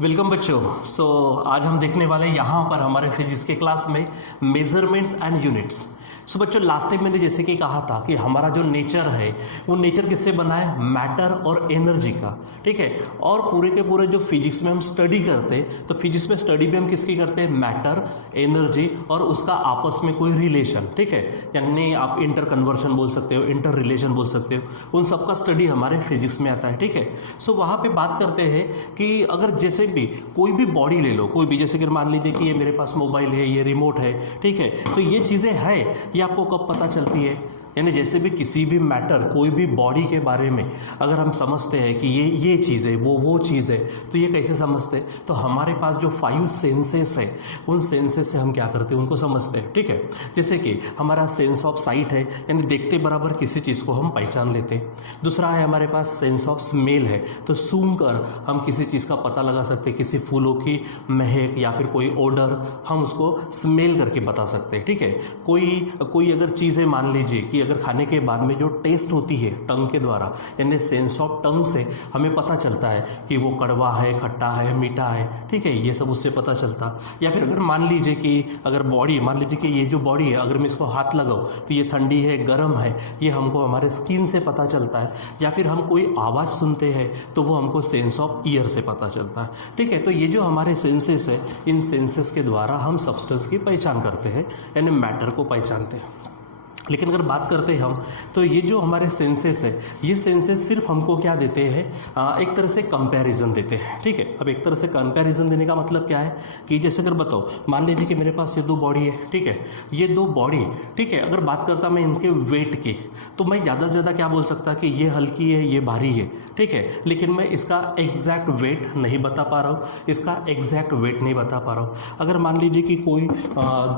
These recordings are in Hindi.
वेलकम बच्चों। आज हम देखने वाले हैं यहाँ पर हमारे फिजिक्स के क्लास में मेजरमेंट्स एंड यूनिट्स। बच्चों लास्ट टाइम मैंने जैसे कि कहा था कि हमारा जो नेचर है वो नेचर किससे बना है, मैटर और एनर्जी का। ठीक है, और पूरे के पूरे जो फिजिक्स में हम स्टडी करते हैं तो फिजिक्स में स्टडी भी हम किसकी करते हैं, मैटर, एनर्जी और उसका आपस में कोई रिलेशन। ठीक है, यानी आप इंटर कन्वर्शन बोल सकते हो, इंटर रिलेशन बोल सकते हो, उन सब का स्टडी हमारे फिजिक्स में आता है। ठीक है, वहाँ पे बात करते हैं कि अगर जैसे भी कोई भी बॉडी ले लो, कोई भी, जैसे कि मान लीजिए कि ये मेरे पास मोबाइल है, ये रिमोट है। ठीक है, तो ये चीज़ें है, ये आपको कब पता चलती है, यानी जैसे भी किसी भी मैटर, कोई भी बॉडी के बारे में अगर हम समझते हैं कि ये चीज़ है, वो चीज़ है, तो ये कैसे समझते हैं, तो हमारे पास जो 5 सेंसेस है उन सेंसेस से हम क्या करते हैं, उनको समझते हैं। ठीक है, जैसे कि हमारा सेंस ऑफ साइट है, यानी देखते बराबर किसी चीज़ को हम पहचान लेते हैं। दूसरा है हमारे पास सेंस ऑफ स्मेल है, तो सूंघ कर हम किसी चीज़ का पता लगा सकते हैं, किसी फूलों की महक या फिर कोई ऑर्डर हम उसको स्मेल करके बता सकते हैं। ठीक है, कोई अगर चीज़ें मान लीजिए कि अगर खाने के बाद में जो टेस्ट होती है टंग के द्वारा, यानी सेंस ऑफ टंग से हमें पता चलता है कि वो कड़वा है, खट्टा है, मीठा है। ठीक है, ये सब उससे पता चलता। या फिर अगर मान लीजिए कि अगर बॉडी, मान लीजिए कि ये जो बॉडी है अगर मैं इसको हाथ लगाऊं तो ये ठंडी है, गर्म है, ये हमको हमारे स्किन से पता चलता है। या फिर हम कोई आवाज़ सुनते हैं तो वो हमको सेंस ऑफ ईयर से पता चलता है। ठीक है, तो ये जो हमारे सेंसेस है, इन सेंसेस के द्वारा हम सब्सटेंस की पहचान करते हैं, यानी मैटर को पहचानते हैं। लेकिन अगर बात करते हैं हम, तो ये जो हमारे सेंसेस है, ये सेंसेस सिर्फ हमको क्या देते हैं, एक तरह से कंपैरिजन देते हैं। ठीक है, अब एक तरह से कंपैरिजन देने का मतलब क्या है कि जैसे अगर बताओ, मान लीजिए कि मेरे पास ये 2 बॉडी है। ठीक है, ये 2 बॉडी, ठीक है, अगर बात करता मैं इनके वेट की, तो मैं ज़्यादा से ज़्यादा क्या बोल सकता कि ये हल्की है, ये भारी है। ठीक है, लेकिन मैं इसका एग्जैक्ट वेट नहीं बता पा रहा हूँ, इसका एग्जैक्ट वेट नहीं बता पा रहा हूँ। अगर मान लीजिए कि कोई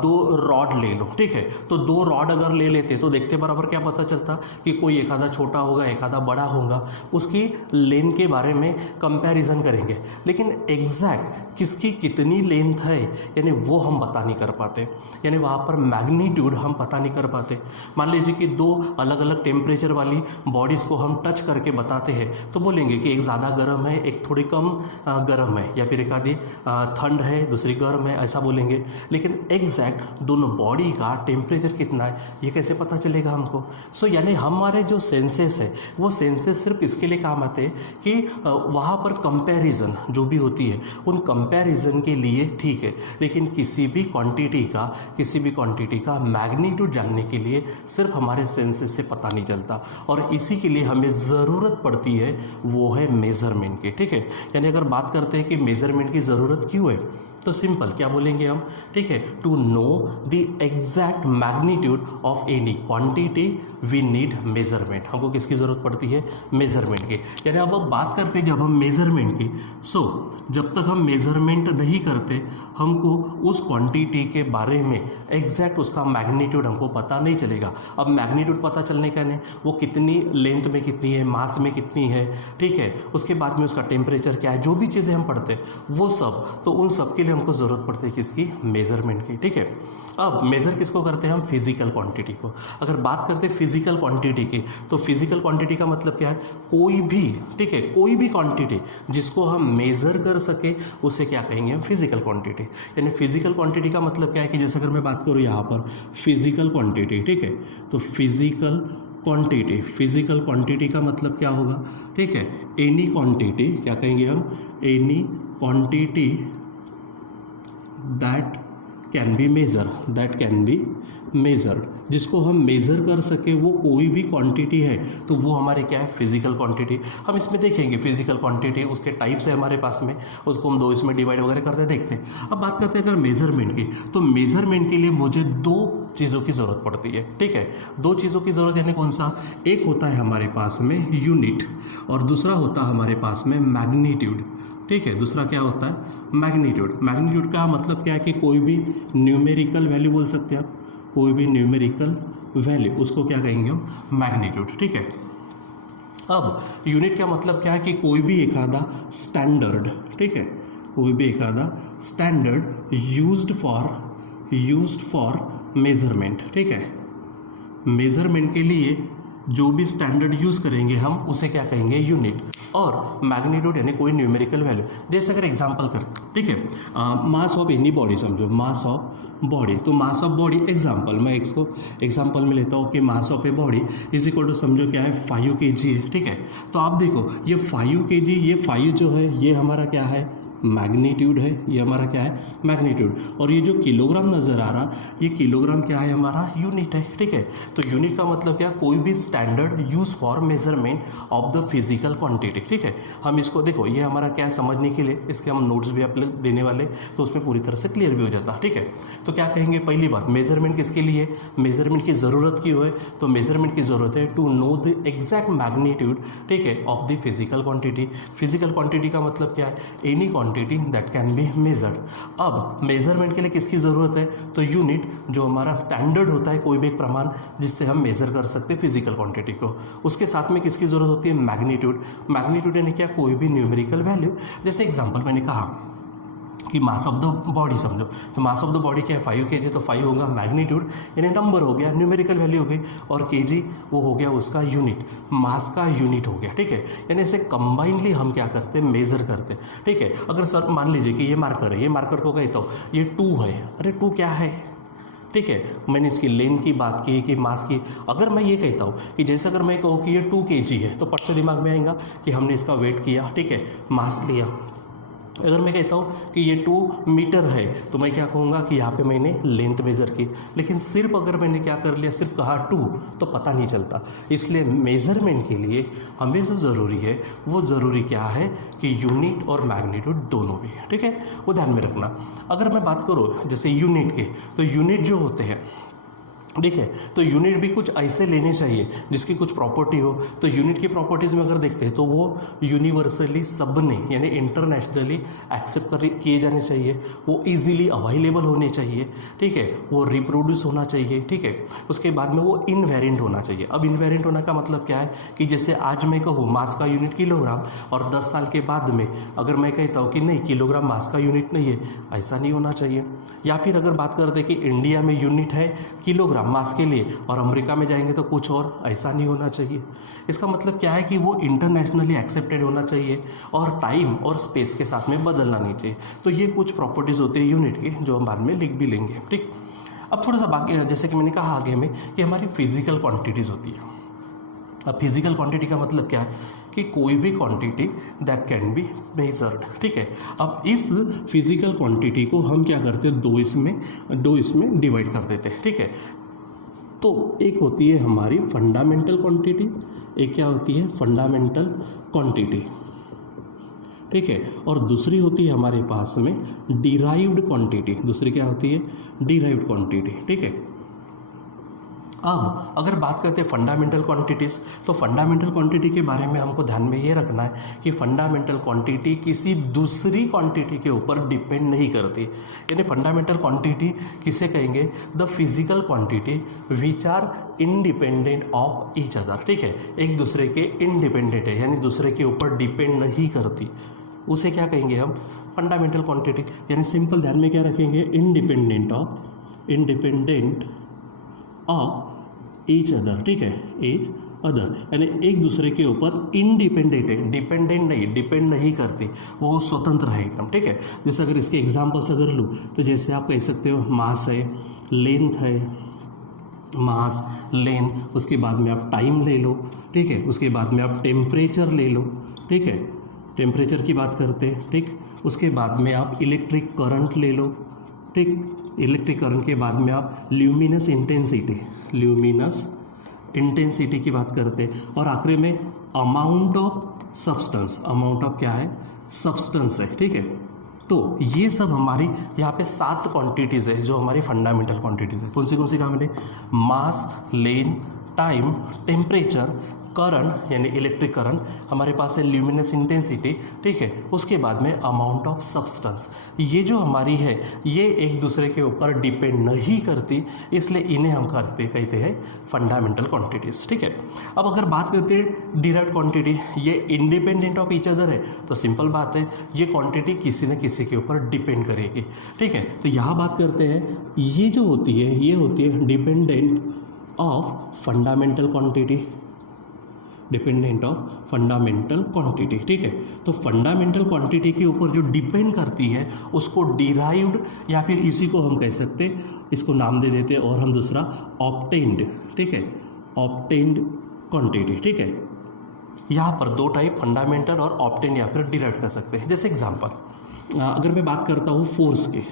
2 रॉड ले लो, ठीक है, तो 2 रॉड अगर ले लेते तो देखते बराबर क्या पता चलता कि कोई एक आधा छोटा होगा, एक आधा बड़ा होगा, उसकी लेंथ के बारे में कंपैरिजन करेंगे। लेकिन एग्जैक्ट किसकी कितनी लेंथ है, यानी वो हम पता नहीं कर पाते, यानी वहाँ पर मैग्नीट्यूड हम पता नहीं कर पाते। मान लीजिए कि 2 अलग अलग टेम्परेचर वाली बॉडीज़ को हम टच करके बताते हैं तो बोलेंगे कि एक ज़्यादा गर्म है, एक थोड़ी कम गर्म है, या फिर एक आधी ठंड है, दूसरी गर्म है, ऐसा बोलेंगे। लेकिन एग्जैक्ट दोनों बॉडी का टेम्परेचर कितना है ये कैसे पता चलेगा हमको। यानी हमारे जो सेंसेस है वो सेंसेस सिर्फ इसके लिए काम आते हैं कि वहाँ पर कंपैरिजन जो भी होती है उन कंपैरिजन के लिए, ठीक है, लेकिन किसी भी क्वांटिटी का मैग्नीट्यूड जानने के लिए सिर्फ हमारे सेंसेस से पता नहीं चलता, और इसी के लिए हमें ज़रूरत पड़ती है वो है मेज़रमेंट की। ठीक है, यानी अगर बात करते हैं कि मेज़रमेंट की ज़रूरत क्यों है, तो सिंपल क्या बोलेंगे हम, ठीक है, to know the exact magnitude of any quantity we need measurement. हमको किसकी ज़रूरत पड़ती है, मेजरमेंट की। यानी अब बात करते हैं जब हम मेजरमेंट की, जब तक हम मेजरमेंट नहीं करते हमको उस क्वांटिटी के बारे में एग्जैक्ट उसका मैग्नीट्यूड हमको पता नहीं चलेगा। अब मैग्नीट्यूड पता चलने का नहीं, वो कितनी लेंथ में कितनी है, मास में कितनी है, ठीक है, उसके बाद में उसका टेम्परेचर क्या है, जो भी चीज़ें हम पढ़ते हैं वो सब, तो उन सब के लिए हमको ज़रूरत पड़ती है किसकी, मेजरमेंट की। ठीक है, अब मेज़र किसको करते हैं हम, फिजिकल क्वांटिटी को। अगर बात करते हैं फिजिकल क्वांटिटी की, तो फिजिकल क्वांटिटी का मतलब क्या है, कोई भी, ठीक है, कोई भी क्वांटिटी जिसको हम मेज़र कर सके उसे क्या कहेंगे हम, फिजिकल क्वांटिटी। यानी फिजिकल क्वांटिटी का मतलब क्या है कि जैसे अगर मैं बात करूँ यहाँ पर फिजिकल क्वांटिटी, ठीक है, तो फिजिकल क्वांटिटी का मतलब क्या होगा, ठीक है, एनी क्वांटिटी, क्या कहेंगे हम, any quantity that can be measured, जिसको हम मेज़र कर सके, वो कोई भी क्वांटिटी है तो वो हमारे क्या है, फिजिकल क्वांटिटी। हम इसमें देखेंगे फिजिकल क्वांटिटी, उसके टाइप्स है हमारे पास में, उसको हम 2 इसमें डिवाइड वगैरह करते देखते हैं। अब बात करते हैं अगर मेजरमेंट की, तो मेजरमेंट के लिए मुझे 2 चीज़ों की ज़रूरत पड़ती है। ठीक है, 2 चीज़ों की ज़रूरत, यानी कौन सा, एक होता है हमारे पास में यूनिट और दूसरा होता है हमारे पास में मैग्नीट्यूड। ठीक है, दूसरा क्या होता है, मैग्नीट्यूड का मतलब क्या है कि कोई भी न्यूमेरिकल वैल्यू बोल सकते हैं आप, कोई भी न्यूमेरिकल वैल्यू, उसको क्या कहेंगे हम, मैग्नीट्यूड। ठीक है, अब यूनिट का मतलब क्या है कि कोई भी एक आधा स्टैंडर्ड, ठीक है, कोई भी एक आधा स्टैंडर्ड यूज्ड फॉर मेजरमेंट। ठीक है, मेजरमेंट के लिए जो भी स्टैंडर्ड यूज़ करेंगे हम उसे क्या कहेंगे, यूनिट। और मैग्नीट्यूड यानी कोई न्यूमेरिकल वैल्यू। जैसे अगर एग्जांपल कर, ठीक है, मास ऑफ एनी बॉडी समझो, मास ऑफ बॉडी, तो मास ऑफ बॉडी एग्जांपल, मैं इसको एग्जांपल में लेता हूँ कि mass of a body is equal to समझो क्या है 5 kg है, ठीक है। तो आप देखो ये 5 kg, ये 5 जो है ये हमारा क्या है, मैग्नीट्यूड है, ये हमारा क्या है, मैग्नीट्यूड। और ये जो किलोग्राम नज़र आ रहा, ये किलोग्राम क्या है, हमारा यूनिट है, ठीक है। तो यूनिट का मतलब क्या, कोई भी standard use for measurement of the physical quantity, ठीक है। हम इसको देखो, ये हमारा क्या है समझने के लिए, इसके हम नोट्स भी आप देने वाले, तो उसमें पूरी तरह से क्लियर भी हो जाता, ठीक है। तो क्या कहेंगे, पहली बात, मेजरमेंट किसके लिए, मेजरमेंट की ज़रूरत क्यों है, तो मेजरमेंट की ज़रूरत है to know the exact magnitude, ठीक है, of the physical quantity. Physical quantity का मतलब क्या है, any quantity that can be measured. अब मेजरमेंट के लिए किसकी ज़रूरत है, तो यूनिट, जो हमारा स्टैंडर्ड होता है, कोई भी एक प्रमाण जिससे हम मेजर कर सकते हैं फिजिकल क्वांटिटी को। उसके साथ में किसकी ज़रूरत होती है, मैग्नीट्यूड। मैग्नीट्यूड यानी क्या, कोई भी न्यूमेरिकल वैल्यू। जैसे एग्जांपल मैंने कहा कि मास ऑफ द बॉडी समझो, तो मास ऑफ द बॉडी क्या है 5 kg, तो 5 होगा मैग्नीट्यूड यानी नंबर हो गया, न्यूमेरिकल वैल्यू हो गई, और kg वो हो गया उसका यूनिट, मास का यूनिट हो गया, ठीक है। यानी इसे कंबाइनली हम क्या करते हैं, मेजर करते हैं, ठीक है। अगर सर मान लीजिए कि ये मार्कर है, ये मार्कर को कहता हूँ ये 2 है, अरे 2 क्या है, ठीक है, मैंने इसकी लेंथ की बात की कि मास की। अगर मैं ये कहता हूँ कि जैसे अगर मैं कहूँ कि ये 2 kg है, तो पट से दिमाग में आएगा कि हमने इसका वेट किया, ठीक है, मास लिया। अगर मैं कहता हूँ कि ये 2 मीटर है, तो मैं क्या कहूँगा कि यहाँ पे मैंने लेंथ मेजर की। लेकिन सिर्फ अगर मैंने क्या कर लिया, सिर्फ कहा 2, तो पता नहीं चलता। इसलिए मेजरमेंट के लिए हमें जो ज़रूरी है, वो ज़रूरी क्या है कि यूनिट और मैग्नीट्यूड दोनों भी, ठीक है, वो ध्यान में रखना। अगर मैं बात करूँ जैसे यूनिट के, तो यूनिट जो होते हैं, ठीक है, तो यूनिट भी कुछ ऐसे लेने चाहिए जिसकी कुछ प्रॉपर्टी हो। तो यूनिट की प्रॉपर्टीज़ में अगर देखते हैं तो वो यूनिवर्सली सबने यानी इंटरनेशनली एक्सेप्ट किए जाने चाहिए, वो इजीली अवेलेबल होने चाहिए, ठीक है, वो रिप्रोड्यूस होना चाहिए, ठीक है। उसके बाद में वो इनवेरिएंट होना चाहिए। अब इनवेरिएंट होने का मतलब क्या है कि जैसे आज मैं कहूँ मास का यूनिट किलोग्राम, और 10 साल के बाद में अगर मैं कहता हूँ कि नहीं किलोग्राम मास का यूनिट नहीं है, ऐसा नहीं होना चाहिए। या फिर अगर बात करते हैं कि इंडिया में यूनिट है किलोग्राम मास के लिए, और अमेरिका में जाएंगे तो कुछ और, ऐसा नहीं होना चाहिए। इसका मतलब क्या है कि वो इंटरनेशनली एक्सेप्टेड होना चाहिए, और टाइम और स्पेस के साथ में बदलना नहीं चाहिए। तो ये कुछ प्रॉपर्टीज़ होती है यूनिट की, जो हम बाद में लिख भी लेंगे, ठीक। अब थोड़ा सा बाकी, जैसे कि मैंने कहा आगे में कि हमारी फिजिकल क्वांटिटीज़ होती है। अब फिजिकल क्वांटिटी का मतलब क्या है कि कोई भी quantity that can be measured, ठीक है। अब इस फिजिकल क्वांटिटी को हम क्या करते हैं, दो इसमें डिवाइड कर देते हैं, ठीक है। तो एक होती है हमारी फंडामेंटल क्वांटिटी, एक क्या होती है फंडामेंटल क्वांटिटी, ठीक है, और दूसरी होती है हमारे पास में डिराइव्ड क्वांटिटी। दूसरी क्या होती है, डिराइव्ड क्वांटिटी, ठीक है। अब अगर बात करते हैं फंडामेंटल क्वांटिटीज़, तो फंडामेंटल क्वांटिटी के बारे में हमको ध्यान में ये रखना है कि फंडामेंटल क्वांटिटी किसी दूसरी क्वांटिटी के ऊपर डिपेंड नहीं करती। यानी फंडामेंटल क्वांटिटी किसे कहेंगे, the physical quantity which are independent of each other, ठीक है, एक दूसरे के इंडिपेंडेंट है, यानी दूसरे के ऊपर डिपेंड नहीं करती, उसे क्या कहेंगे हम, फंडामेंटल क्वांटिटी। यानी सिंपल ध्यान में क्या रखेंगे, इंडिपेंडेंट ऑफ ईच अदर, ठीक है, ईच अदर, यानी एक दूसरे के ऊपर इंडिपेंडेंट है, डिपेंडेंट नहीं, डिपेंड नहीं करती, वो स्वतंत्र है एकदम, ठीक है। जैसे अगर इसके एग्जांपल्स अगर लूँ तो जैसे आप कह सकते हो मास है, लेंथ है, मास लेंथ, उसके बाद में आप टाइम ले लो, ठीक है, उसके बाद में आप टेम्परेचर ले लो, ठीक है, टेम्परेचर की बात करते हैं, ठीक। उसके बाद में आप इलेक्ट्रिक करंट ले लो, ठीक, इलेक्ट्रिक करंट के बाद में आप ल्यूमिनस इंटेंसिटी की बात करते हैं, और आखिरी में amount of substance, amount of क्या है, सब्सटेंस है, ठीक है। तो ये सब हमारी यहाँ पे 7 क्वांटिटीज़ है जो हमारी फंडामेंटल क्वांटिटीज़ है। कौन सी कहा मैंने, मास, लेंथ, टाइम, टेम्परेचर, करंट यानी इलेक्ट्रिक करंट, हमारे पास है ल्यूमिनस इंटेंसिटी, ठीक है, उसके बाद में अमाउंट ऑफ सब्सटेंस। ये जो हमारी है ये एक दूसरे के ऊपर डिपेंड नहीं करती, इसलिए इन्हें हम कहते हैं फंडामेंटल क्वांटिटीज़, ठीक है। अब अगर बात करते हैं डिराइव्ड क्वांटिटी, ये इंडिपेंडेंट ऑफ ईच अदर है, तो सिंपल बात है ये क्वांटिटी किसी न किसी के ऊपर डिपेंड करेगी, ठीक है। तो यहाँ बात करते हैं, ये जो होती है ये होती है dependent of fundamental quantity, dependent of fundamental quantity, ठीक है। तो फंडामेंटल क्वांटिटी के ऊपर जो डिपेंड करती है उसको डिराइव्ड, या फिर इसी को हम कह सकते, इसको नाम दे देते हैं और हम दूसरा ऑब्टेन्ड, ठीक है, ऑब्टेन्ड क्वांटिटी, ठीक है। यहाँ पर दो टाइप फंडामेंटल और ऑब्टेन्ड या फिर डिराइव कर सकते हैं। जैसे एग्जांपल अगर मैं बात करता हूँ फोर्स की,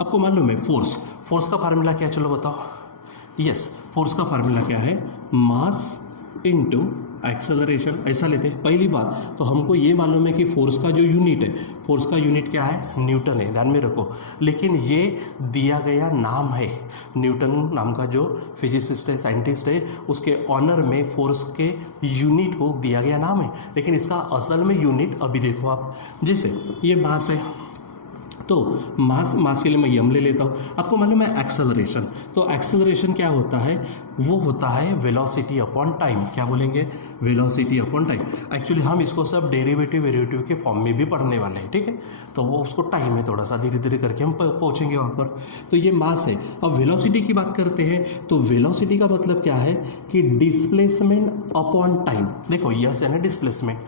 आपको मालूम है फोर्स का फार्मूला क्या है, चलो बताओ। यस, फोर्स का फार्मूला क्या है, मास इनटू एक्सेलरेशन, ऐसा लेते हैं। पहली बात तो हमको ये मालूम है कि फोर्स का जो यूनिट है, फोर्स का यूनिट क्या है, न्यूटन है, ध्यान में रखो। लेकिन ये दिया गया नाम है, न्यूटन नाम का जो फिजिसिस्ट है, साइंटिस्ट है, उसके ऑनर में फोर्स के यूनिट को दिया गया नाम है। लेकिन इसका असल में यूनिट अभी देखो आप, जैसे ये मास है, तो मास के लिए मैं यम ले लेता हूँ। आपको मालूम है एक्सेलरेशन, तो एक्सेलरेशन क्या होता है, वो होता है वेलोसिटी अपॉन टाइम। क्या बोलेंगे, वेलोसिटी अपॉन टाइम। एक्चुअली हम इसको सब डेरिवेटिव के फॉर्म में भी पढ़ने वाले हैं, ठीक है। तो वो उसको टाइम है, थोड़ा सा धीरे धीरे करके हम पहुँचेंगे वहाँ पर। तो ये मास है। अब वेलोसिटी की बात करते हैं, तो वेलोसिटी का मतलब क्या है कि डिस्प्लेसमेंट अपॉन टाइम। देखो यस है ना, डिस्प्लेसमेंट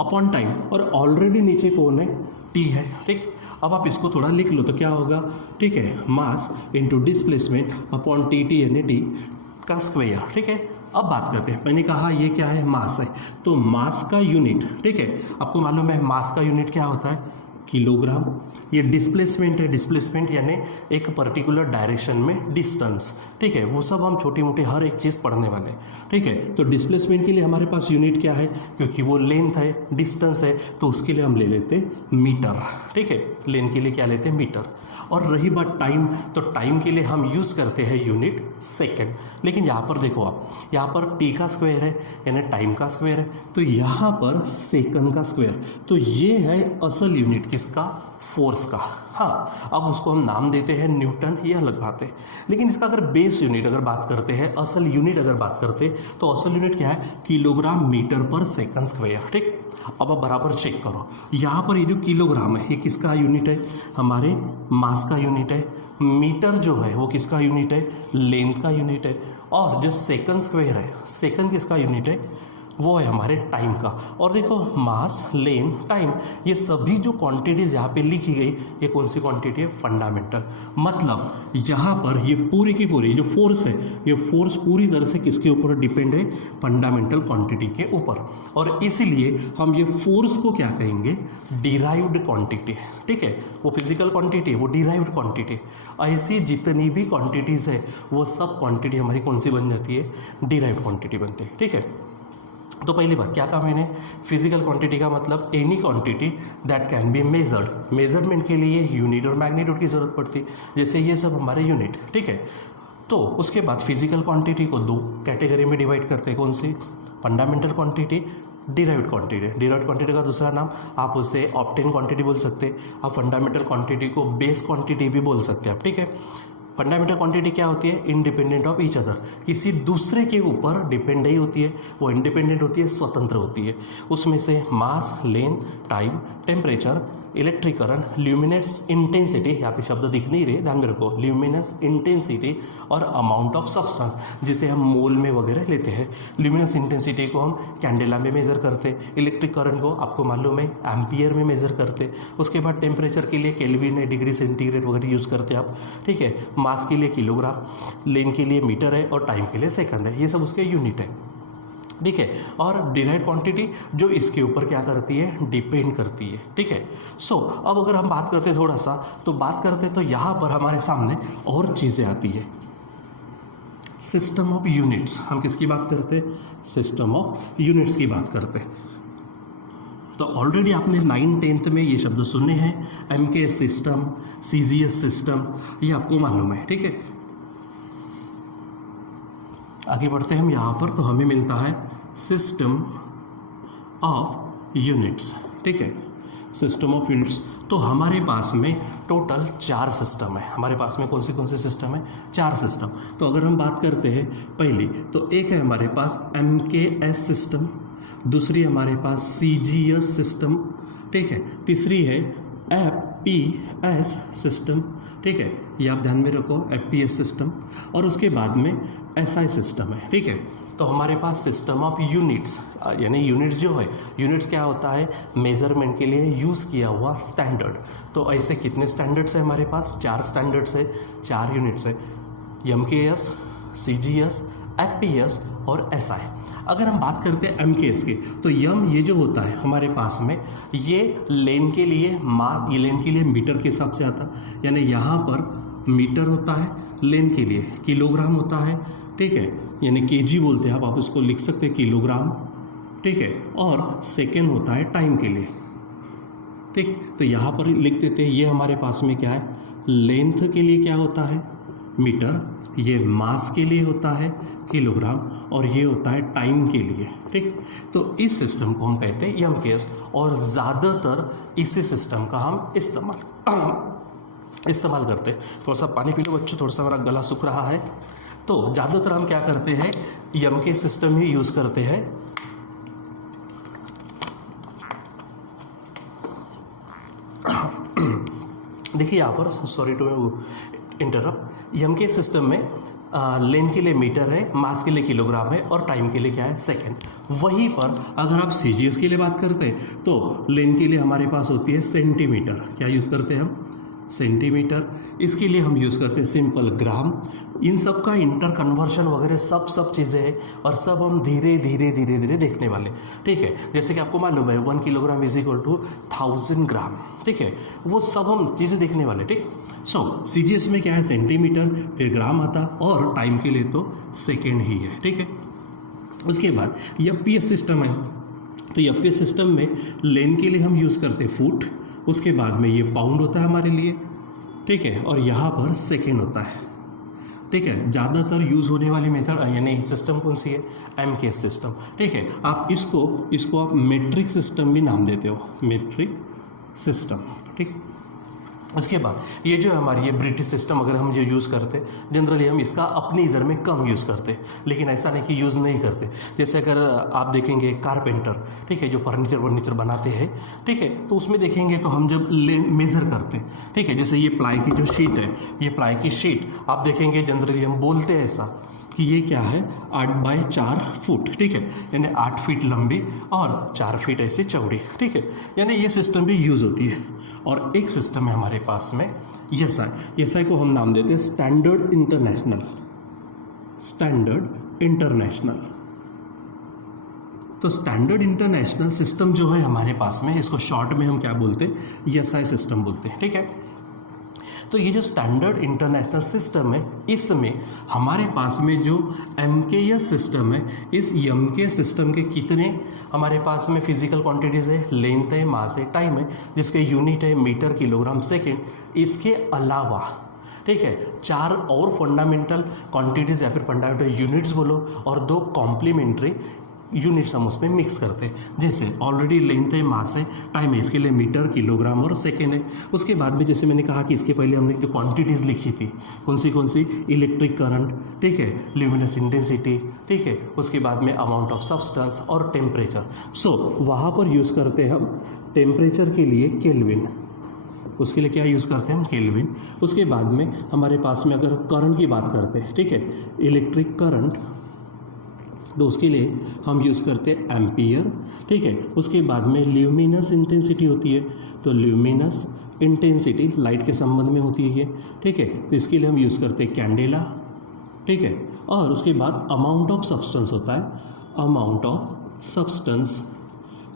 अपॉन टाइम, और ऑलरेडी नीचे कौन है, टी है, ठीक। अब आप इसको थोड़ा लिख लो तो क्या होगा, ठीक है, mass into displacement upon T, T यानी टी का स्क्वायर, ठीक है। अब बात करते हैं, मैंने कहा ये क्या है, मास है, तो मास का यूनिट, ठीक है, आपको मालूम है मास का यूनिट क्या होता है, किलोग्राम। ये डिस्प्लेसमेंट है, डिस्प्लेसमेंट यानी एक पर्टिकुलर डायरेक्शन में डिस्टेंस, ठीक है। वो सब हम छोटी मोटी हर एक चीज़ पढ़ने वाले हैं, ठीक है। तो डिस्प्लेसमेंट के लिए हमारे पास यूनिट क्या है, क्योंकि वो लेंथ है, डिस्टेंस है, तो उसके लिए हम ले लेते मीटर, ठीक है। लेंथ के लिए क्या लेते हैं, मीटर। और रही बात टाइम, तो टाइम के लिए हम यूज़ करते हैं यूनिट सेकेंड। लेकिन यहाँ पर देखो आप, यहाँ पर टी का स्क्वायर है यानी टाइम का स्क्वायर है, तो यहाँ पर सेकंड का स्क्वायर, तो ये है असल यूनिट किसका, फोर्स का। हाँ, अब उसको हम नाम देते हैं न्यूटन, ये अलग बात है। लेकिन इसका अगर बेस यूनिट अगर बात करते हैं, असल यूनिट अगर बात करते हैं, तो असल यूनिट क्या है, किलोग्राम मीटर पर सेकंड स्क्वायर, ठीक। अब आप बराबर चेक करो, यहाँ पर ये जो किलोग्राम है ये किसका यूनिट है, हमारे मास का यूनिट है। मीटर जो है वो किसका यूनिट है, लेंथ का यूनिट है। और जो सेकंड स्क्वायर है, सेकंड किसका यूनिट है, वो है हमारे टाइम का। और देखो मास, लेंथ, टाइम, ये सभी जो क्वांटिटीज़ यहाँ पे लिखी गई, ये कौन सी क्वांटिटी है, फंडामेंटल। मतलब यहाँ पर ये पूरी की पूरी जो फोर्स है, ये फोर्स पूरी तरह से किसके ऊपर डिपेंड है, फंडामेंटल क्वांटिटी के ऊपर। और इसीलिए हम ये फोर्स को क्या कहेंगे, डिराइव्ड क्वांटिटी, ठीक है। वो फिजिकल क्वांटिटी है, वो डिराइव्ड क्वांटिटी। ऐसी जितनी भी क्वांटिटीज़ है वो सब क्वांटिटी हमारी कौन सी बन जाती है, डिराइव्ड क्वांटिटी बनती है, ठीक है। तो पहली बात क्या कहा मैंने, फिजिकल क्वांटिटी का मतलब any quantity that can be measured. Measurement के लिए यूनिट और मैग्नीट्यूड की जरूरत पड़ती, जैसे ये सब हमारे यूनिट, ठीक है। तो उसके बाद फिजिकल क्वांटिटी को दो कैटेगरी में डिवाइड करते हैं, कौन सी, fundamental quantity, derived quantity. Derived quantity का दूसरा नाम आप उसे ऑब्टेन क्वांटिटी बोल सकते हैं, आप फंडामेंटल क्वांटिटी को बेस क्वांटिटी भी बोल सकते हैं आप, ठीक है। फंडामेंटल क्वांटिटी क्या होती है, इंडिपेंडेंट ऑफ ईच अदर, किसी दूसरे के ऊपर डिपेंड नहीं होती है, वो इंडिपेंडेंट होती है, स्वतंत्र होती है। उसमें से mass, length, time, temperature, electric current, luminous intensity, यहाँ पे शब्द दिख नहीं रहे, ध्यान में रखो, ल्यूमिनस इंटेंसिटी, और अमाउंट ऑफ सब्सटेंस, जिसे हम मोल में वगैरह लेते हैं। ल्यूमिनस इंटेंसिटी को हम कैंडेला में मेजर करते हैं, इलेक्ट्रिक करंट को आपको मालूम है एम्पियर में मेजर करते। उसके बाद टेम्परेचर के लिए केल्विन है, डिग्री सेंटीग्रेड वगैरह यूज़ करते हैं आप, ठीक है। मास के लिए किलोग्राम, लेंथ के लिए मीटर है, और टाइम के लिए सेकंड है, ये सब उसके यूनिट है, ठीक है। और डिराइव्ड क्वांटिटी जो इसके ऊपर क्या करती है, डिपेंड करती है, ठीक है। सो अब अगर हम बात करते थोड़ा सा, तो बात करते तो यहाँ पर हमारे सामने और चीज़ें आती है, सिस्टम ऑफ यूनिट्स। हम किसकी बात करते हैं, सिस्टम ऑफ यूनिट्स की बात करते हैं। तो ऑलरेडी आपने 9th-10th में ये शब्द सुने हैं, MKS सिस्टम, CGS सिस्टम, ये आपको मालूम है, ठीक है। आगे बढ़ते हैं हम यहाँ पर, तो हमें मिलता है सिस्टम ऑफ यूनिट्स, ठीक है। सिस्टम ऑफ यूनिट्स, तो हमारे पास में टोटल 4 सिस्टम है। हमारे पास में कौन से सिस्टम है, 4 सिस्टम। तो अगर हम बात करते हैं पहली, तो एक है हमारे पास MKS सिस्टम, दूसरी हमारे पास CGS सिस्टम, ठीक है, तीसरी है FPS सिस्टम, ठीक है, ये आप ध्यान में रखो, FPS सिस्टम, और उसके बाद में SI सिस्टम है, ठीक है। तो हमारे पास सिस्टम ऑफ यूनिट्स, यानी यूनिट्स जो है, यूनिट्स क्या होता है, मेजरमेंट के लिए यूज़ किया हुआ स्टैंडर्ड। तो ऐसे कितने स्टैंडर्ड्स है हमारे पास, 4 स्टैंडर्ड्स है, 4 यूनिट्स है, MKS, CGS, FPS और SI। अगर हम बात करते हैं MKS की, तो ये जो होता है हमारे पास में, ये लेन के लिए ये लेन के लिए मीटर के हिसाब से आता, यानी यहाँ पर मीटर होता है, लेन के लिए किलोग्राम होता है, ठीक है, यानी केजी बोलते हैं आप इसको लिख सकते हैं किलोग्राम, ठीक है, और सेकेंड होता है टाइम के लिए, ठीक। तो यहाँ पर लिख देते हैं, ये हमारे पास में क्या है, लेंथ के लिए क्या होता है, मीटर, ये मास के लिए होता है किलोग्राम, और ये होता है टाइम के लिए, ठीक। तो इस सिस्टम को हम कहते हैं MKS, और ज़्यादातर इसी सिस्टम का हम इस्तेमाल करते हैं। थोड़ा सा पानी पी लो बच्चों, थोड़ा सा मेरा गला सूख रहा है। तो ज़्यादातर हम क्या करते हैं, MKS सिस्टम ही यूज़ करते हैं। देखिए यहाँ पर, sorry to interrupt, MKS system में लेन के लिए मीटर है, मास के लिए किलोग्राम है, और टाइम के लिए क्या है, सेकंड। वहीं पर अगर आप CGS के लिए बात करते हैं तो लेन के लिए हमारे पास होती है सेंटीमीटर, क्या यूज़ करते हैं हम, सेंटीमीटर। इसके लिए हम यूज़ करते हैं सिंपल ग्राम। इन सब का इंटर कन्वर्शन वगैरह सब चीज़ें हैं, और सब हम धीरे धीरे देखने वाले, ठीक है। जैसे कि आपको मालूम है 1 किलोग्राम इज इक्वल टू 1000 ग्राम, ठीक है, वो सब हम चीज़ें देखने वाले, ठीक। सो CGS में क्या है, सेंटीमीटर, फिर ग्राम आता, और टाइम के लिए तो सेकेंड ही है, ठीक है। उसके बाद FPS सिस्टम है, तो FPS सिस्टम में लेन के लिए हम यूज़ करते हैं फुट, उसके बाद में ये पाउंड होता है हमारे लिए, ठीक है, और यहाँ पर सेकेंड होता है, ठीक है। ज़्यादातर यूज़ होने वाली मेथड यानी सिस्टम कौन सी है, MKS सिस्टम, ठीक है। आप इसको आप मेट्रिक सिस्टम भी नाम देते हो, मेट्रिक सिस्टम, ठीक। उसके बाद ये जो हमारी ये ब्रिटिश सिस्टम अगर हम जो यूज़ करते, जनरली हम इसका अपने इधर में कम यूज़ करते, लेकिन ऐसा नहीं कि यूज़ नहीं करते। जैसे अगर आप देखेंगे कारपेंटर, ठीक है, जो फर्नीचर बनाते हैं, ठीक है, तो उसमें देखेंगे तो हम जब मेज़र करते, ठीक है, जैसे ये प्लाई की जो शीट है, ये प्लाई की शीट आप देखेंगे जनरली हम बोलते हैं ऐसा कि ये क्या है, 8 बाई 4 फुट, ठीक है, यानी 8 फीट लंबी और 4 फीट ऐसे चौड़ी, ठीक है, यानी ये सिस्टम भी यूज़ होती है। और एक सिस्टम है हमारे पास में SI को हम नाम देते हैं स्टैंडर्ड इंटरनेशनल। तो स्टैंडर्ड इंटरनेशनल सिस्टम जो है हमारे पास में, इसको शॉर्ट में हम क्या बोलते हैं, SI सिस्टम बोलते हैं, ठीक है। तो ये जो स्टैंडर्ड इंटरनेशनल सिस्टम है, इसमें हमारे पास में जो MKS सिस्टम है, इस MKS सिस्टम के कितने हमारे पास में फिजिकल क्वांटिटीज़ है, लेंथ है, मास है, टाइम है, जिसके यूनिट है मीटर, किलोग्राम, सेकेंड। इसके अलावा, ठीक है, 4 और फंडामेंटल क्वांटिटीज़ या फिर फंडामेंटल यूनिट्स बोलो, और 2 कॉम्प्लीमेंट्री यूनिट्स हम उसमें मिक्स करते हैं। जैसे ऑलरेडी लेंथ है, मास है, टाइम है, इसके लिए मीटर, किलोग्राम और सेकेंड है। उसके बाद में जैसे मैंने कहा कि इसके पहले हमने जो क्वांटिटीज़ लिखी थी, कौन सी, इलेक्ट्रिक करंट, ठीक है, ल्यूमिनस इंटेंसिटी, ठीक है, उसके बाद में अमाउंट ऑफ सब्सटेंस और टेम्परेचर। सो वहाँ पर यूज़ करते हैं हम टेम्परेचर के लिए केल्विन, उसके लिए क्या यूज़ करते हैं हम, केल्विन। उसके बाद में हमारे पास में अगर करंट की बात करते हैं, ठीक है, इलेक्ट्रिक करंट, तो उसके लिए हम यूज़ करते हैं एम्पियर, ठीक है। उसके बाद में ल्यूमिनस इंटेंसिटी होती है, तो ल्यूमिनस इंटेंसिटी लाइट के संबंध में होती है ये, ठीक है, तो इसके लिए हम यूज़ करते हैं कैंडेला, ठीक है। और उसके बाद अमाउंट ऑफ सब्सटेंस होता है, अमाउंट ऑफ सब्सटेंस,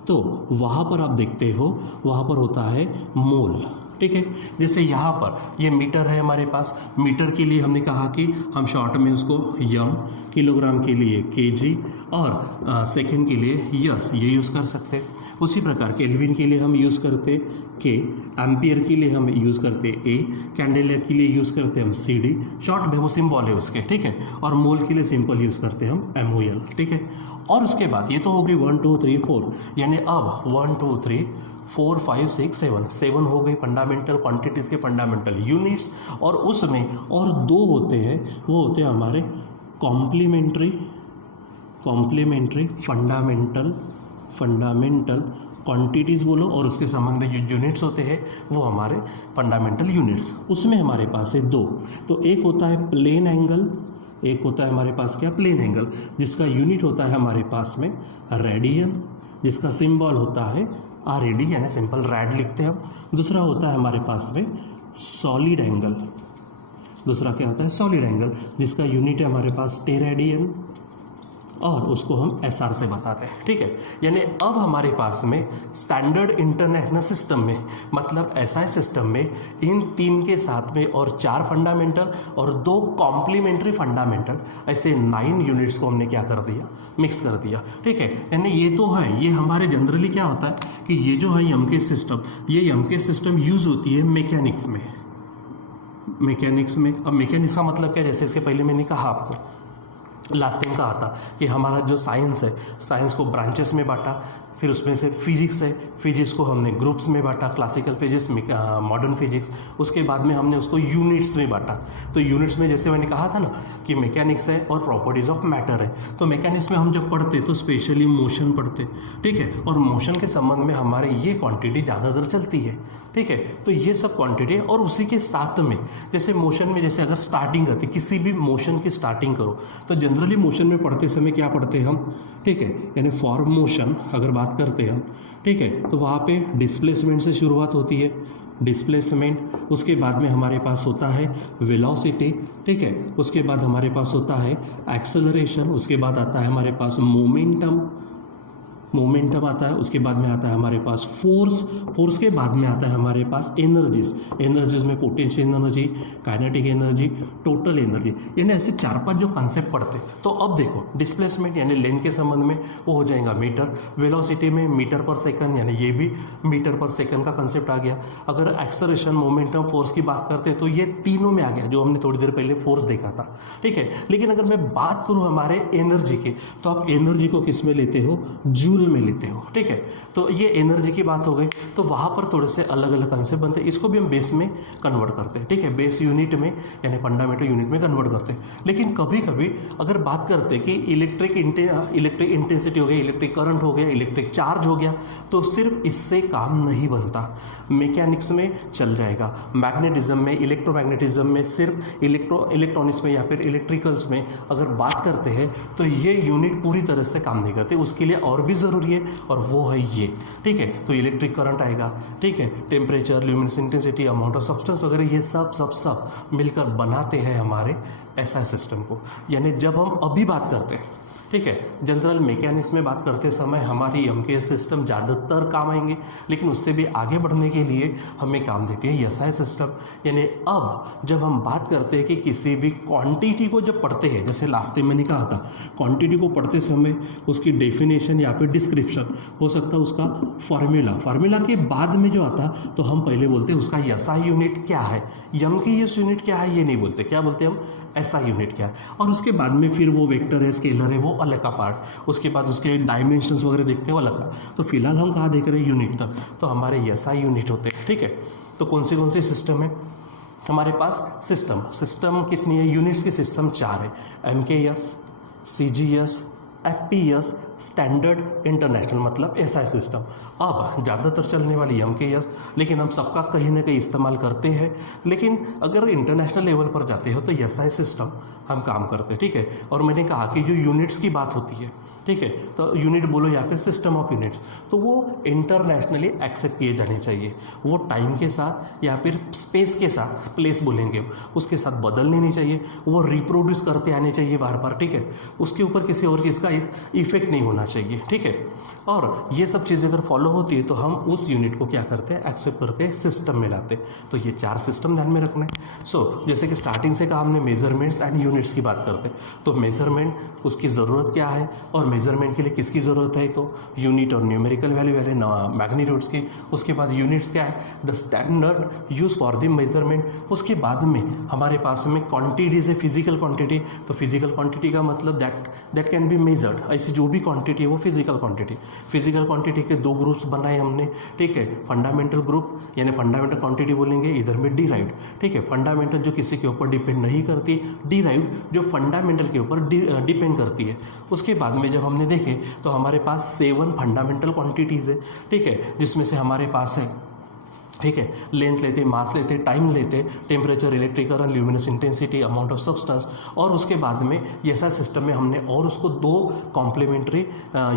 तो वहाँ पर आप देखते हो, वहाँ पर होता है मोल, ठीक है। जैसे यहाँ पर ये मीटर है हमारे पास, मीटर के लिए हमने कहा कि हम शॉर्ट में उसको यम, किलोग्राम के लिए केजी, और सेकंड के लिए यस, ये यूज़ कर सकते हैं। उसी प्रकार केल्विन के लिए हम यूज़ करते के, एम्पियर के लिए हम यूज़ करते ए, कैंडेला के लिए यूज़ करते हम CD, शॉर्ट में वो सिंबल है उसके, ठीक है, और मोल के लिए सिंपल यूज़ करते हम MOL, ठीक है। और उसके बाद ये तो हो गई 1 2 3 4, यानी अब 1 2 3 4 5 6 7 हो गई फंडामेंटल क्वांटिटीज़ के फंडामेंटल यूनिट्स। और उसमें और 2 होते हैं, वो होते हैं हमारे कॉम्प्लीमेंट्री फंडामेंटल क्वांटिटीज़ बोलो, और उसके संबंध में जो यूनिट्स होते हैं वो हमारे फंडामेंटल यूनिट्स। उसमें हमारे पास है 2, तो एक होता है प्लेन एंगल एक होता है हमारे पास क्या, प्लेन एंगल, जिसका यूनिट होता है हमारे पास में रेडियन, जिसका सिंबल होता है RAD यानी सिंपल रैड लिखते हैं हम। दूसरा होता है हमारे पास में सॉलिड एंगल, दूसरा क्या होता है, सॉलिड एंगल, जिसका यूनिट है हमारे पास टेरेडियन, और उसको हम SR से बताते हैं, ठीक है। यानी अब हमारे पास में स्टैंडर्ड इंटरनेशनल सिस्टम में, मतलब SI सिस्टम में, इन 3 के साथ में और 4 फंडामेंटल और 2 कॉम्प्लीमेंट्री फंडामेंटल, ऐसे 9 यूनिट्स को हमने क्या कर दिया, मिक्स कर दिया, ठीक है। यानी ये तो है, ये हमारे जनरली क्या होता है कि ये जो है MK सिस्टम, ये MK सिस्टम यूज़ होती है मैकेनिक्स में। मैकेनिक्स में, अब मैकेनिक्स का मतलब क्या, जैसे इसके पहले मैंने कहा आपको, लास्ट टाइम कहा था कि हमारा जो साइंस है, साइंस को ब्रांचेस में बांटा, फिर उसमें से फिजिक्स है, फिजिक्स को हमने ग्रुप्स में बांटा, क्लासिकल फिजिक्स, मॉडर्न फिजिक्स, उसके बाद में हमने उसको यूनिट्स में बांटा। तो यूनिट्स में जैसे मैंने कहा था ना कि मैकेनिक्स है और प्रॉपर्टीज़ ऑफ मैटर है, तो मैकेनिक्स में हम जब पढ़ते तो स्पेशली मोशन पढ़ते, ठीक है, और मोशन के संबंध में हमारे ये क्वांटिटी ज़्यादातर चलती है, ठीक है। तो ये सब क्वांटिटी, और उसी के साथ में जैसे मोशन में, जैसे अगर स्टार्टिंग आती, किसी भी मोशन की स्टार्टिंग करो तो जनरली मोशन में पढ़ते समय क्या पढ़ते हैं हम, ठीक है, यानी फॉर मोशन अगर बात करते हैं हम, ठीक है, तो वहाँ पे डिस्प्लेसमेंट से शुरुआत होती है, डिस्प्लेसमेंट, उसके बाद में हमारे पास होता है वेलोसिटी, ठीक है, उसके बाद हमारे पास होता है एक्सेलरेशन, उसके बाद आता है हमारे पास मोमेंटम आता है, उसके बाद में आता है हमारे पास फोर्स के बाद में आता है हमारे पास एनर्जीज में potential energy, kinetic energy, total energy, यानी ऐसे 4-5 जो कॉन्सेप्ट पढ़ते। तो अब देखो, डिस्प्लेसमेंट यानी लेंथ के संबंध में वो हो जाएगा मीटर, वेलोसिटी में मीटर पर सेकंड, यानी ये भी मीटर पर सेकंड का कंसेप्ट आ गया। अगर एक्सेलरेशन, मोमेंटम, फोर्स की बात करते हैं तो ये तीनों में आ गया, जो हमने थोड़ी देर पहले फोर्स देखा था, ठीक है। लेकिन अगर मैं बात करूँ हमारे एनर्जी की, तो आप एनर्जी को किस में लेते हो, जूल में लेते हो, ठीक है। तो ये एनर्जी की बात हो गई, तो वहाँ पर थोड़े से अलग अलग कंसेप्ट बनते हैं, इसको भी हम बेस में कन्वर्ट करते हैं, ठीक है, बेस यूनिट में यानी फंडामेंटल यूनिट में कन्वर्ट करते हैं। लेकिन कभी कभी अगर बात करते हैं कि इलेक्ट्रिक इंटेंसिटी हो गया, इलेक्ट्रिक करंट हो गया, इलेक्ट्रिक चार्ज हो गया, तो सिर्फ इससे काम नहीं बनता, मैकेनिक्स में चल जाएगा, मैग्नेटिज्म में, इलेक्ट्रोमैग्नेटिज्म में, सिर्फ इलेक्ट्रॉनिक्स में या फिर इलेक्ट्रिकल्स में अगर बात करते हैं तो ये यूनिट पूरी तरह से काम नहीं करते, उसके लिए और भी ज़रूरी है, और वो है ये, ठीक है। तो इलेक्ट्रिक करंट आएगा, ठीक है, temperature, luminance intensity, amount of substance वगैरह, ये सब मिलकर बनाते हैं हमारे SI सिस्टम को। यानी जब हम अभी बात करते हैं, ठीक है, जनरल मैकेनिक्स में बात करते समय हमारी MK सिस्टम ज़्यादातर काम आएंगे, लेकिन उससे भी आगे बढ़ने के लिए हमें काम देती है SI सिस्टम। यानी अब जब हम बात करते हैं कि किसी भी क्वांटिटी को जब पढ़ते हैं, जैसे लास्ट टाइम मैंने कहा था, क्वांटिटी को पढ़ते समय उसकी डेफिनेशन या फिर डिस्क्रिप्शन हो सकता है, उसका फार्मूला के बाद में जो आता तो हम पहले बोलते हैं उसका SI यूनिट क्या है, MK यूनिट क्या है, ये नहीं बोलते, क्या बोलते हैं हम, SI यूनिट क्या है। और उसके बाद में फिर वो वेक्टर है, स्केलर है, वो अलग का पार्ट, उसके बाद उसके डायमेंशंस वगैरह देखते हैं वो अलग का। तो फिलहाल हम कहाँ देख रहे हैं, यूनिट तक, तो हमारे SI यूनिट होते हैं, ठीक है। तो कौन सी सिस्टम है हमारे पास, सिस्टम कितनी है, यूनिट्स की सिस्टम 4 है, MKS, CGS, FPS, standard international, मतलब SI सिस्टम। अब ज़्यादातर चलने वाली MKS, लेकिन हम सबका कहीं ना कहीं इस्तेमाल करते हैं, लेकिन अगर इंटरनेशनल लेवल पर जाते हो तो SI सिस्टम हम काम करते हैं, ठीक है। और मैंने कहा कि जो यूनिट्स की बात होती है, ठीक है, तो यूनिट बोलो या फिर सिस्टम ऑफ यूनिट्स, तो वो इंटरनेशनली एक्सेप्ट किए जाने चाहिए, वो टाइम के साथ या फिर स्पेस के साथ, प्लेस बोलेंगे उसके साथ बदलने नहीं चाहिए, वो रिप्रोड्यूस करते आने चाहिए बार बार, ठीक है, उसके ऊपर किसी और चीज़ का इफेक्ट नहीं होना चाहिए, ठीक है। और ये सब चीज़ें अगर फॉलो होती है तो हम उस यूनिट को क्या करते हैं, एक्सेप्ट करके सिस्टम में लाते। तो ये 4 सिस्टम ध्यान में रखना है। सो जैसे कि स्टार्टिंग से कहा हमने मेजरमेंट्स एंड यूनिट्स की बात करते हैं, तो मेजरमेंट उसकी ज़रूरत क्या है, और मेजरमेंट के लिए किसकी ज़रूरत है, तो यूनिट और न्यूमेरिकल वैल्यू वाले मैग्नीट्यूड्स की। उसके बाद यूनिट्स क्या है, the standard use for the measurement. उसके बाद में हमारे पास में क्वांटिटीज है, फिजिकल क्वांटिटी, तो फिजिकल क्वांटिटी का मतलब दैट कैन बी मेजर्ड, ऐसी जो भी क्वांटिटी है वो फिजिकल क्वांटिटी। फिजिकल क्वांटिटी के 2 ग्रुप्स बनाए हमने, ठीक है, फंडामेंटल ग्रुप यानी फंडामेंटल क्वांटिटी बोलेंगे, इधर में डिराइव्ड, ठीक है, फंडामेंटल जो किसी के ऊपर डिपेंड नहीं करती, डिराइव्ड जो फंडामेंटल के ऊपर डिपेंड करती है। उसके बाद में जब हमने देखे तो हमारे पास 7 फंडामेंटल क्वांटिटीज़ है, ठीक है, जिसमें से हमारे पास है ठीक है, लेंथ लेते, मास लेते, टाइम लेते, temperature, electric current, luminous intensity, amount of substance, और उसके बाद में ये ऐसा सिस्टम में हमने और उसको दो कॉम्प्लीमेंट्री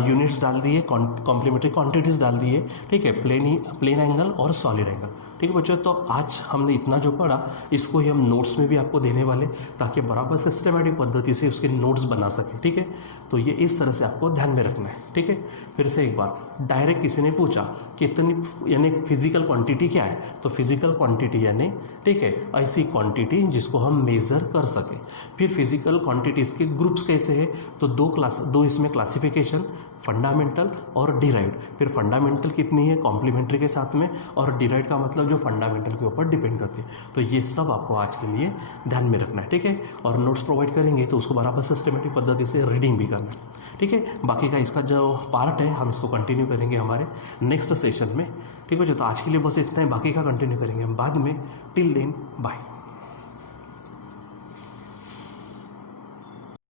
यूनिट्स डाल दिए, कॉम्प्लीमेंट्री क्वांटिटीज़ डाल दिए, ठीक है, प्लेन एंगल और सॉलिड एंगल। ठीक है बच्चों, तो आज हमने इतना जो पढ़ा इसको ही हम नोट्स में भी आपको देने वाले, ताकि बराबर सिस्टमेटिक पद्धति से उसके नोट्स बना सकें। ठीक है, तो ये इस तरह से आपको ध्यान में रखना है। ठीक है, फिर से एक बार, डायरेक्ट किसी ने पूछा कितनी यानी फिजिकल क्वांटिटी क्या है, तो फिजिकल क्वांटिटी यानी, ठीक है, ऐसी क्वांटिटी जिसको हम मेज़र कर सकें। फिर फिजिकल क्वांटिटीज़ के ग्रुप्स कैसे है, तो दो इसमें क्लासिफिकेशन, फंडामेंटल और डिराइव्ड। फिर फंडामेंटल कितनी है कॉम्प्लीमेंट्री के साथ में, और डिराइव्ड का मतलब जो फंडामेंटल के ऊपर डिपेंड करती है। तो ये सब आपको आज के लिए ध्यान में रखना है। ठीक है, और नोट्स प्रोवाइड करेंगे तो उसको बराबर सिस्टमेटिक पद्धति से रीडिंग भी करना है। ठीक है, बाकी का इसका जो पार्ट है हम इसको कंटिन्यू करेंगे हमारे नेक्स्ट सेशन में। ठीक है, जो तो आज के लिए बस इतना है, बाकी का कंटिन्यू करेंगे हम बाद में। Till then bye.